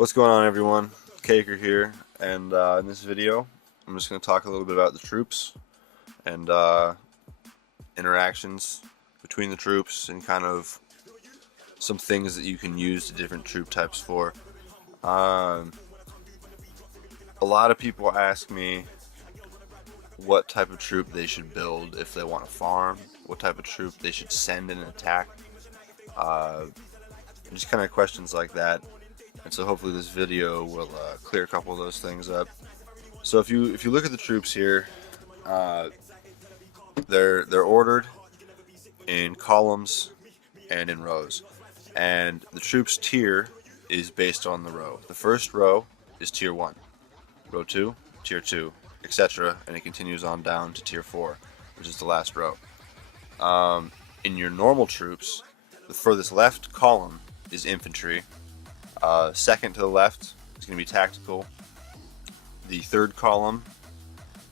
What's going on, everyone? Caker here, and in this video I'm just going to talk a little bit about the troops and interactions between the troops and kind of some things that you can use the different troop types for. Um, a lot of people ask me what type of troop they should build if they want to farm, what type of troop they should send in an attack, uh, just kind of questions like that. And so hopefully this video will clear a couple of those things up. So if you look at the troops here, uh, they're ordered in columns and in rows, and the troops tier is based on the row. The first row is tier 1, row 2, tier 2, etc., and it continues on down to tier 4, which is the last row. In your normal troops, the furthest left column is infantry. Second to the left is going to be tactical. The third column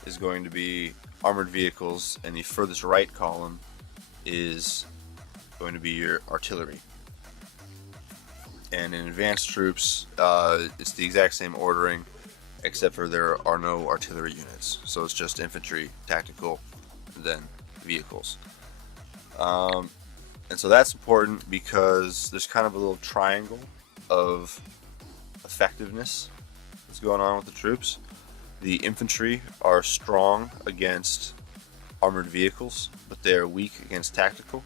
is going to be armored vehicles, and the furthest right column is going to be your artillery. And in advanced troops, it's the exact same ordering, except for there are no artillery units. So it's just infantry, tactical, and then vehicles. And so that's important because there's kind of a little triangle of effectiveness that's going on with the troops. The infantry are strong against armored vehicles, but they are weak against tactical.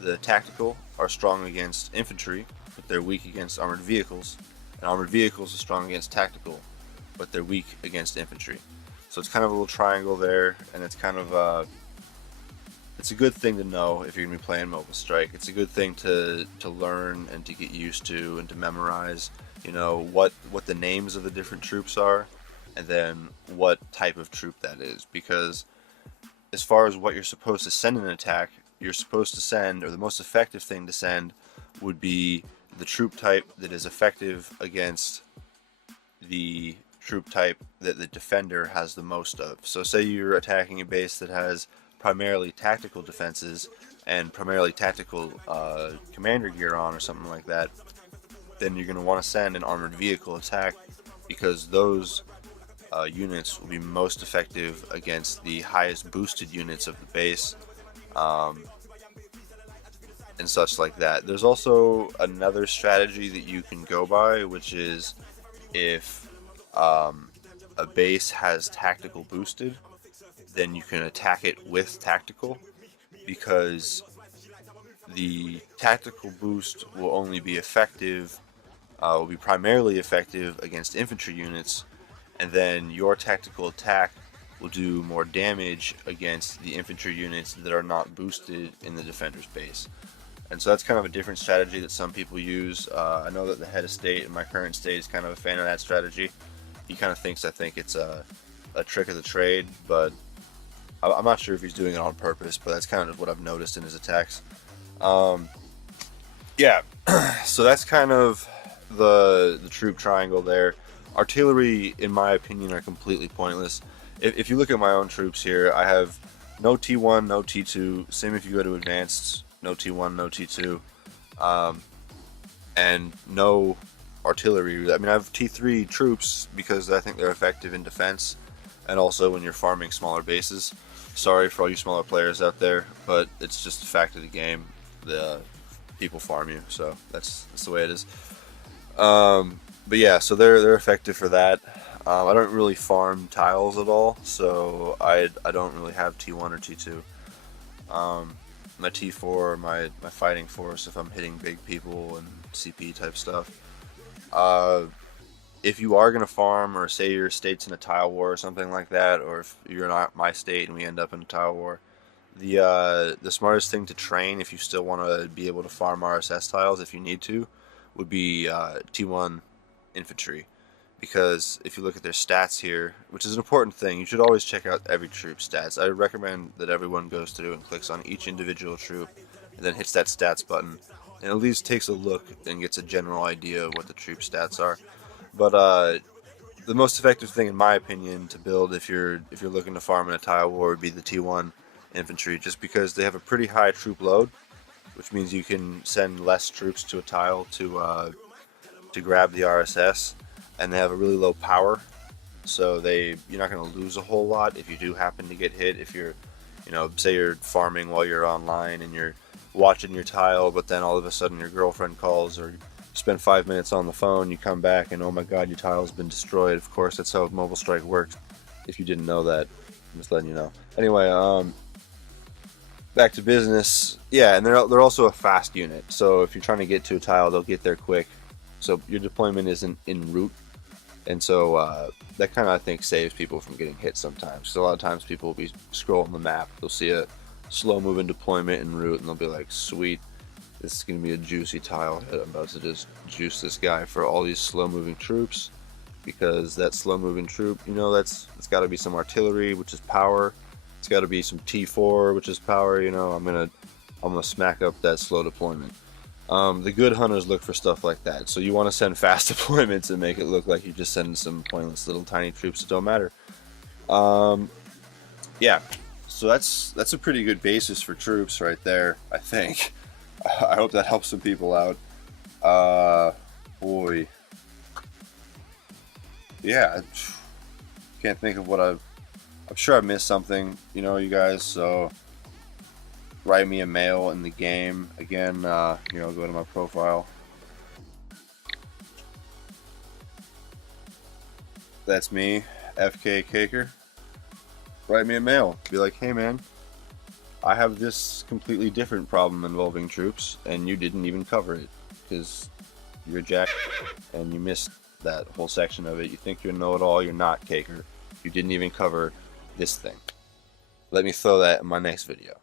The tactical are strong against infantry, but they're weak against armored vehicles. And armored vehicles are strong against tactical, but they're weak against infantry. So it's kind of a little triangle there, and it's kind of it's a good thing to know if you're going to be playing Mobile Strike. It's a good thing to learn and to get used to and to memorize, you know, what the names of the different troops are, and then what type of troop that is. Because as far as what you're supposed to send in an attack, you're supposed to send, or the most effective thing to send would be the troop type that is effective against the troop type that the defender has the most of. So say you're attacking a base that has primarily tactical defenses and primarily tactical commander gear on or something like that, then you're going to want to send an armored vehicle attack, because those units will be most effective against the highest boosted units of the base, and such like that. There's also another strategy that you can go by, which is if a base has tactical boosted, then you can attack it with tactical, because the tactical boost will only be effective, will be primarily effective against infantry units, and then your tactical attack will do more damage against the infantry units that are not boosted in the defender's base. And so that's kind of a different strategy that some people use. I know that the head of state in my current state is kind of a fan of that strategy. He kind of thinks I think it's a trick of the trade, but I'm not sure if he's doing it on purpose, but that's kind of what I've noticed in his attacks. Yeah, so that's kind of the troop triangle there. Artillery, in my opinion, are completely pointless. If you look at my own troops here, I have no T1, no T2. Same if you go to advanced, no T1, no T2, and no artillery. I mean, I have T3 troops because I think they're effective in defense, and also when you're farming smaller bases. Sorry for all you smaller players out there, but it's just a fact of the game. The people farm you, so that's the way it is. But yeah, so they're effective for that. I don't really farm tiles at all, so I don't really have T1 or T2. My T4, my fighting force, if I'm hitting big people and CP type stuff. If you are going to farm, or say your state's in a tile war or something like that, or if you're not my state and we end up in a tile war, the smartest thing to train, if you still want to be able to farm RSS tiles if you need to, would be T1 infantry. Because if you look at their stats here, which is an important thing, you should always check out every troop's stats. I recommend that everyone goes through and clicks on each individual troop and then hits that stats button, and at least takes a look and gets a general idea of what the troop stats are. But the most effective thing, in my opinion, to build if you're looking to farm in a tile war would be the T1 infantry, just because they have a pretty high troop load, which means you can send less troops to a tile to to grab the RSS, and they have a really low power, so you're not going to lose a whole lot if you do happen to get hit. If you're, say you're farming while you're online and you're watching your tile, but then all of a sudden your girlfriend calls, or you spend 5 minutes on the phone, you come back and oh my god, your tile's been destroyed. Of course, that's how Mobile Strike works. If you didn't know that, I'm just letting you know. Anyway, back to business. Yeah, and they're also a fast unit, so if you're trying to get to a tile, they'll get there quick. So your deployment isn't en route, and so that kind of, I think, saves people from getting hit sometimes. So a lot of times people will be scrolling the map, they'll see a slow moving deployment en route, and they'll be like, sweet, this is going to be a juicy tile hit. I'm about to just juice this guy for all these slow moving troops, because that slow moving troop, it's got to be some artillery, which is power. It's got to be some T4, which is power. I'm gonna smack up that slow deployment. The good hunters look for stuff like that. So you want to send fast deployments and make it look like you're just sending some pointless little tiny troops that don't matter. Yeah, so that's a pretty good basis for troops right there, I think. I hope that helps some people out. Boy, yeah, I can't think of what I'm sure I missed something, you guys. So write me a mail in the game. Again, go to my profile. That's me, FK Caker. Write me a mail. Be like, hey man, I have this completely different problem involving troops, and you didn't even cover it because you're a jack and you missed that whole section of it. You think you know it all. You're not, Caker. You didn't even cover this thing. Let me throw that in my next video.